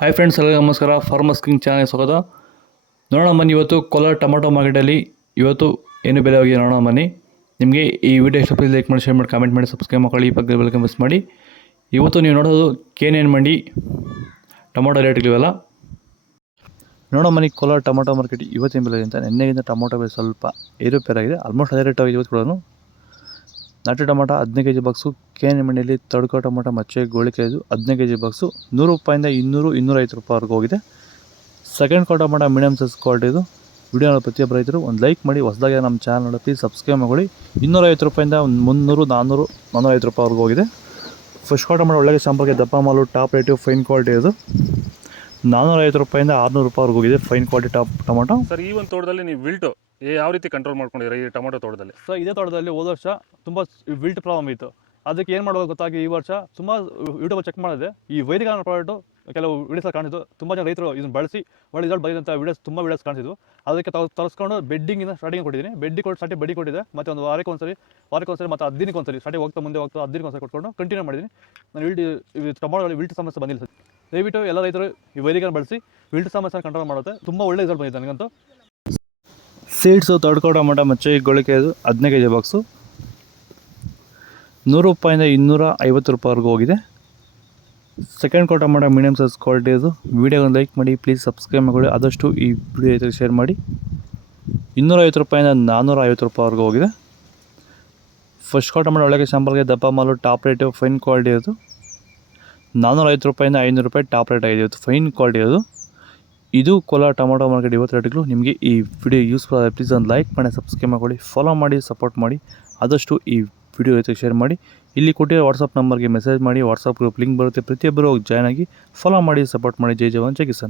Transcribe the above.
Hi friends, ಎಲ್ಲರಿಗೂ ನಮಸ್ಕಾರ. Farmers king channel ಸ್ವಾಗತ. ನೋಡೋಣ ಬನ್ನಿ, ಇವತ್ತು ಕೋಲಾರ ಟೊಮಾಟೊ ಮಾರ್ಕೆಟಲ್ಲಿ ಇವತ್ತು ಏನು ಬೆಲೆ ಹೋಗಿದೆ ನೋಡೋಣ ಬನ್ನಿ. ನಿಮಗೆ ಈ ವಿಡಿಯೋ ಇಷ್ಟ ಪ್ಲೀಸ್ ಲೈಕ್ ಮಾಡಿ, ಶೇರ್ ಮಾಡಿ, ಕಾಮೆಂಟ್ ಮಾಡಿ, ಸಬ್ಸ್ಕ್ರೈಬ್ ಮಾಡಿ, ಪಕ್ಕದ ಬೆಲ್ ಮಿಸ್ ಮಾಡಿ. ಇವತ್ತು ನೀವು ನೋಡೋದು KNN ಮಂಡಿ ಟೊಮಾಟೊ ರೇಟ್ಗಳಿವೆಲ್ಲ ನೋಡೋ ಬನ್ನಿ. ಕೋಲಾರ ಟೊಮಾಟೊ ಮಾರ್ಕೆಟ್ ಇವತ್ತಿನ ಬೆಲೆ ಅಂತ ನಿನ್ನೆಗಿಂತ ಟೊಮಾಟೊ ಬೆಲೆ ಸ್ವಲ್ಪ ಏರುಪೇರಾಗಿದೆ. ಆಲ್ಮೋಸ್ಟ್ ಅದೇ ರೇಟ್ ಆಗಿದೆ ಇವತ್ತು ಕೂಡ. ನಾಟಿ ಟೊಮಾಟೊ 15 kg ಬಾಕ್ಸು KNN ಮಂಡಿಯಲ್ಲಿ. ತಡ್ಕೋ ಟೊಮಾಟೊ ಮಚ್ಚೆ ಗೋಳಿಕಾಯ್ದು 15 kg ಬಾಕ್ಸು 100 ರೂಪಾಯಿಂದ 200-250 ರೂಪಾಯಿವರೆಗೂ ಹೋಗಿದೆ. Second quarter tomato medium size ಕ್ವಾಲಿಟಿದು. ವಿಡಿಯೋನ ಪ್ರತಿಯೊಬ್ಬ ರೈತರು ಒಂದು ಲೈಕ್ ಮಾಡಿ, ಹೊಸದಾಗಿ ನಮ್ಮ ಚಾನಲ್ ನೋಡಿ ಪ್ಲೀಸ್ ಸಬ್ಸ್ಕ್ರೈಬ್ ಮಾಡಿ. 250 ರೂಪಾಯಿಂದ 300-400-450 ರೂಪಾಯಿವರೆಗೂ ಹೋಗಿದೆ. ಫಸ್ಟ್ ಕ್ವಾರ್ಟರ್ ಟೊಮಾಟೊ ಒಳ್ಳೆಗೆ ಸಂಪರ್ಕ ದಪ್ಪ ಮಾಲು, ಟಾಪ್ ರೇಟು, ಫೈನ್ ಕ್ವಾಲಿಟಿ ಇದು 450 ರೂಪಾಯಿಂದ 600 ರೂಪಾಯಿವರೆಗೂ ಹೋಗಿದೆ. Fine quality top tomato. Sir, ಈ ಒಂದು ತೋಟದಲ್ಲಿ ನೀವು ವಿಲ್ಟು ಯಾವ ರೀತಿ ಕಂಟ್ರೋಲ್ ಮಾಡ್ಕೊಂಡಿದ್ದೀರಾ ಈ ಟೊಮಾಟೊ ತೋಟದಲ್ಲಿ? ಸರ್, ಇದೇ ತೋಟದಲ್ಲಿ ಹೋದ ವರ್ಷ ತುಂಬ ವಿಲ್ಟ್ ಪ್ರಾಬ್ಲಮ್ ಇತ್ತು. ಅದಕ್ಕೆ ಏನು ಮಾಡೋದು ಗೊತ್ತಾಗಿ ಈ ವರ್ಷ ಸುಮಾರು ಯೂಟ್ಯೂಬ್ ಚೆಕ್ ಮಾಡಿದೆ. ಈ ವೈದಿಕ ಪ್ರಾಡಕ್ಟು ಕೆಲವು ವೀಡಿಯೋಸ್ ಕಾಣಿಸಿದ್ದು. ತುಂಬ ಜನ ರೈತರು ಇದನ್ನು ಬಳಸಿ ಒಳ್ಳೆ ರಿಸಲ್ಟ್ ಬಂದಿದ್ದಂಥ ವೀಡಿಯೋಸ್ ಕಾಣಿಸಿದ್ವು. ಅದಕ್ಕೆ ತರಿಸ್ಕೊಂಡು ಬೆಡ್ಡಿಂಗಿಂದ ಸ್ಟಾರ್ಟಿಂಗ್ ಕೊಟ್ಟಿದ್ದೀನಿ. ಬೆಡ್ಡಿ ಕೊಟ್ಟು ಸ್ಟಾರ್ಟಿಂಗ್ ಬಡ್ಡಿ ಕೊಟ್ಟಿದ್ದೆ. ಮತ್ತು ಒಂದು ವಾರಕ್ಕೆ ಒಂದ್ಸರಿ ಮತ್ತು 10 ದಿನಕ್ಕೆ ಒಂದ್ಸರಿ ಸ್ಟಾರ್ಟಿಂಗ್ ಹೋಗ್ತಾ 10 ದಿನಕ್ಕೆ ಒಂದ್ಸರಿ ಕೊಟ್ಕೊಂಡು ಕಂಟಿನ್ಯೂ ಮಾಡಿದ್ದೀನಿ. ನಾನು ಟೊಮಾಟೋದಲ್ಲಿ ವಿಲ್ಟ್ ಸಮಸ್ಯೆ ಬಂದಿಲ್ಲ ಸರ್. ದಯವಿಟ್ಟು ಎಲ್ಲ ರೈತರು ಈ ವೈದಿಕನ ಬಳಸಿ ವಿಲ್ಟ್ ಸಮಸ್ಯೆ ಕಂಟ್ರೋಲ್ ಮಾಡುತ್ತೆ. ತುಂಬ ಒಳ್ಳೆ ರಿಸಲ್ಟ್ ಬಂದಿದೆ ನನಗಂತೂ. ಸೀಡ್ಸು ತಡ್ಕೋ ಟೊಮಾಟೊ ಮಚ್ಚೆ ಗೋಳಿಕಾಯ್ದು 15 kg ಬಾಕ್ಸು 100 ರೂಪಾಯಿಂದ 250 ರೂಪಾಯಿವರೆಗೂ ಹೋಗಿದೆ. Second quarter tomato medium size quality ಇದು. ವಿಡಿಯೋಗೊಂದು ಲೈಕ್ ಮಾಡಿ, ಪ್ಲೀಸ್ ಸಬ್ಸ್ಕ್ರೈಬ್ ಮಾಡಿ. ಆದಷ್ಟು ಈ ವಿಡಿಯೋ ರೈತರಿಗೆ ಶೇರ್ ಮಾಡಿ. 250 ರೂಪಾಯಿಂದ 450 ರೂಪಾಯಿವರೆಗೂ ಹೋಗಿದೆ. ಫಸ್ಟ್ ಕ್ವಾರ್ಟರ್ ಟೊಮಾಟೊ ಒಳಗೆ ಶಾಂಪಲ್ಗೆ ದಪ್ಪ ಮಾಲು, ಟಾಪ್ ರೇಟು, ಫೈನ್ ಕ್ವಾಲಿಟಿ ಇದು 450 ರೂಪಾಯಿಂದ 500 ರೂಪಾಯಿ ಟಾಪ್ ರೇಟ್ ಆಗಿದೆ ಇವತ್ತು. ಫೈನ್ ಕ್ವಾಲಿಟಿ ಇದು ಕೋಲಾರ ಟೊಮಾಟೊ ಮಾರ್ಕೆಟ್ ಇವತ್ತು ರೇಟ್ಗಳು. ನಿಮಗೆ ಈ ವಿಡಿಯೋ ಯೂಸ್ಫುಲ್ ಆದರೆ ಪ್ಲೀಸ್ ಒಂದು ಲೈಕ್ ಮಾಡಿ, ಸಬ್ಸ್ಕ್ರೈಬ್ ಮಾಡಿ, ಫಾಲೋ ಮಾಡಿ, ಸಪೋರ್ಟ್ ಮಾಡಿ. ಆದಷ್ಟು ಈ ವಿಡಿಯೋ ರೈತರಿಗೆ ಶೇರ್ ಮಾಡಿ. ಇಲ್ಲಿ ಕೊಟ್ಟಿರೋ ವಾಟ್ಸಪ್ ನಂಬರ್ಗೆ ಮೆಸೇಜ್ ಮಾಡಿ. ವಾಟ್ಸಪ್ ಗ್ರೂಪ್ ಲಿಂಕ್ ಬರುತ್ತೆ. ಪ್ರತಿಯೊಬ್ಬರು ಜಾಯ್ನ್ ಆಗಿ ಫಾಲೋ ಮಾಡಿ, ಸಪೋರ್ಟ್ ಮಾಡಿ. ಜೈ ಜವಾನ್, ಜೈ ಕಿಸಾನ್.